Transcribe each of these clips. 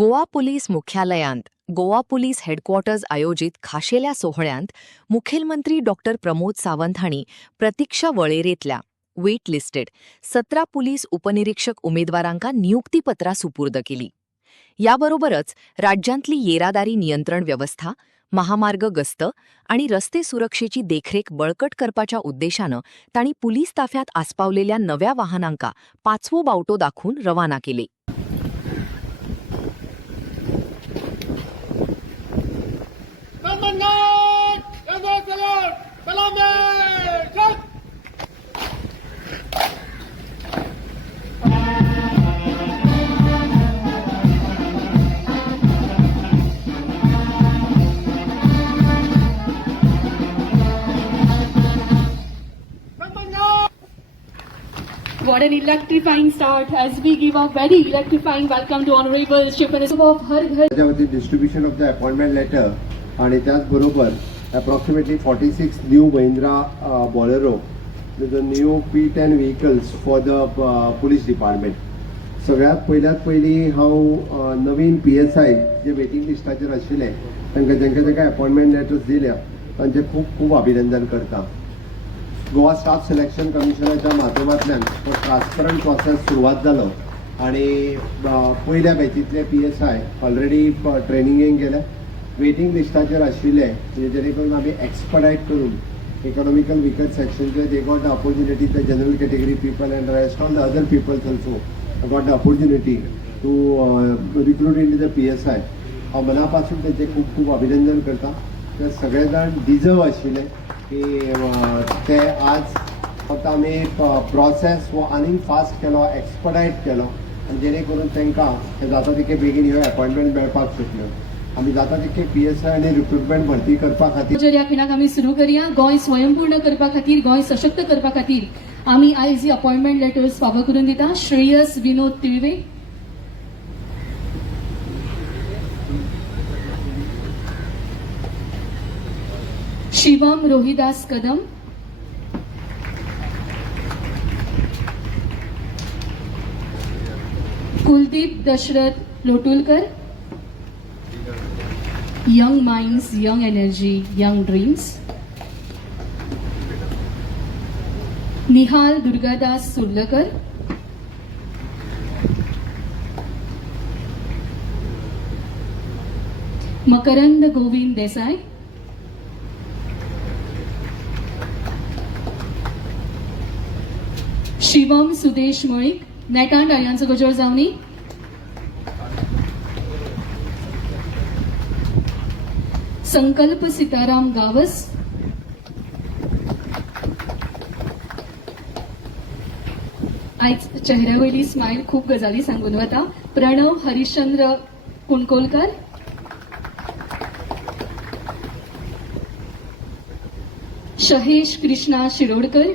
Goa police मुख्यालयांत Goa police हेडक्वॉर्टर्स आयोजित खाशेल्या सोहळ्यांत मुखेलमंत्री डॉक्टर प्रमोद सावंत हांणी प्रतीक्षा वळेरेंतल्या वेट लिस्टेड 17 पोलीस उपनिरीक्षक उमेदवारांका नियुक्तीपत्रां सुपूर्द केली. याबरोबरच राज्यांतली येरादारी नियंत्रण व्यवस्था, महामार्ग गस्त आणि रस्ते सुरक्षेची देखरेख बळकट करपाच्या उद्देशानं तांणी पुलीस ताफ्यात आस्पावलेल्या नव्या वाहनांका 5वो बावटो दाखवून रवाना केले. What an electrifying start as we give a very electrifying welcome to Honorable Chief Minister of Har Ghar. त्याच्यावरती distribution of the appointment letter आणि त्याचबरोबर approximately 46 new Mahindra Bolero with the new P10 vehicles for the police department. सगळ्यात पहिली हांव नवीन PSI जे waiting लिस्टाचेर आशिल्ले तांकां जेंका अपॉइंटमेंट लेटर्स दिल्या तांचे खूप खूप अभिनंदन करता. गोवा स्टाफ सिलेक्शन कमिशनाच्या माध्यमांतल्यान तो ट्रान्सपरंट प्रोसेस सुरवात जालो आणि पहिल्या बॅचीतले PSI ऑलरेडी ट्रेनिंगेक गेले. वेटिंग लिस्टाचेर आशिल्ले जेणे करून आमी एक्सपर्टायट करून इकॉनॉमिकल विकर सेक्शनचे they got the opportunity the general category people and rest all the other peoples also got the opportunity to recruit in the PSI. हांव मना पासून तेंचे खूप खूप अभिनंदन करता. ते सगळे जाण डिजर्व आशिल्ले की ते आज फक्त आमी प्रोसेस हो आनीक फास्ट केलो, एक्सपर्टायट केलो आनी जेणे करून तांकां जाता तितके बेगीन ह्यो अपॉइंटमेंट मेळपाक शकल्यो. आमी जाता तितके PSI आनी रिक्रुटमेंट भरती करपा खातीर ह्या खिणाक आमी सुरू करूया. गोंय स्वयंपूर्ण करपा खातीर, गोंय सशक्त करपा खातीर आमी आयज ही अपॉइंटमेंट लेटर्स फावो करून दिता. Shreyas Vinod Tilve, Shivam Rohidas Kadam, Kuldeep Dashrath Lotulkar, young minds, young energy, young dreams, Nihal Durgadas Surlekar, Makarand Govind Desai, Shivam Sudesh Malik, नेटान डाळयांचो गजर जावनी, संकल्प सीताराम गावस, आयज चेहऱ्या वयली स्मायल खूप गजाली सांगून वता. प्रणव हरिश्चंद्र कुणकोलकर, शहेश कृष्णा शिरोडकर,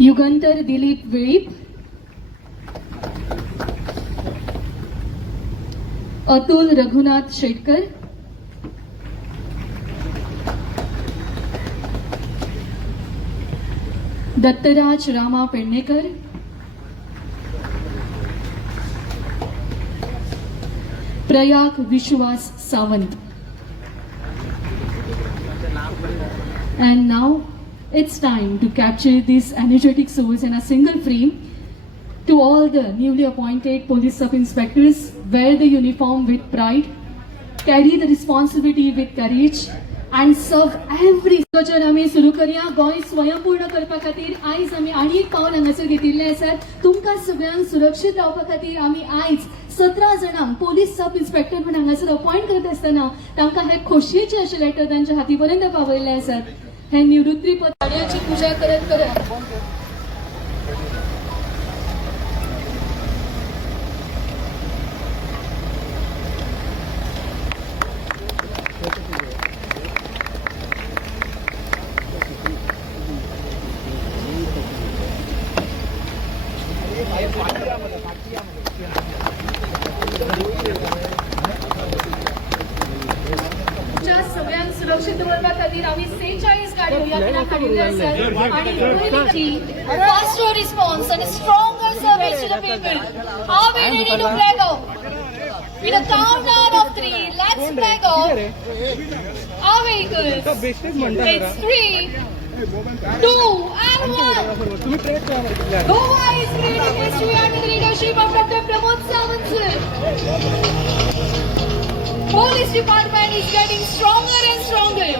युगंतर दिलीप वेळीप, अतुल रघुनाथ शेटकर, दत्तराज रामा पेडणेकर, प्रयाग विश्वास Sawant. And now it's time to capture these energetic souls in a single frame. To all the newly appointed police sub-inspectors, wear the uniform with pride, carry the responsibility with courage, and serve every. आमी सुरू करूया. गोंय स्वयंपूर्ण करपा खातीर आयज आमी आनी एक पावल हांगासर घेतिल्लें आसात. तुमकां सगळ्यांक सुरक्षीत रावपा खातीर आमी आयज 17 जाणांक पोलीस सब इन्स्पेक्टर म्हणून हांगासर अपॉइंट करता आसतना तांकां हे खोशयेचे अशे लेटर तांच्या हाती पर्यंत पावयल्ले आसात. हे निवृत्ती पदाची पूजा करत करत सुरक्षित दवरपाखातीर आमी 46 गाडयो ह्या दिनाक हाडिल्ल्यो आसात आनी faster response and a stronger service to the people. Are we ready to flag off? With a countdown of 3, let's flag off our vehicles. It's 3, 2, and 1. Goa is creating history under the leadership of Dr. Pramod Sawant sir. Police department is getting stronger and stronger.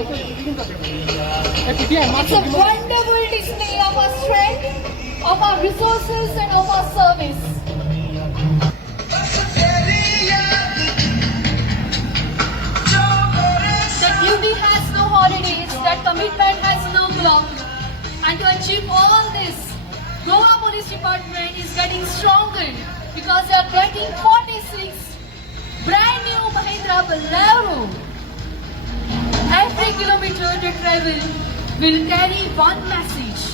It's a wonderful display of our strength, of our resources, and of our service. That duty has no holidays, that commitment has no clock. And to achieve all this, Goa Police Department is getting stronger because they are getting 46 brand new Mahindra Bolero. Every kilometer they travel will carry one message.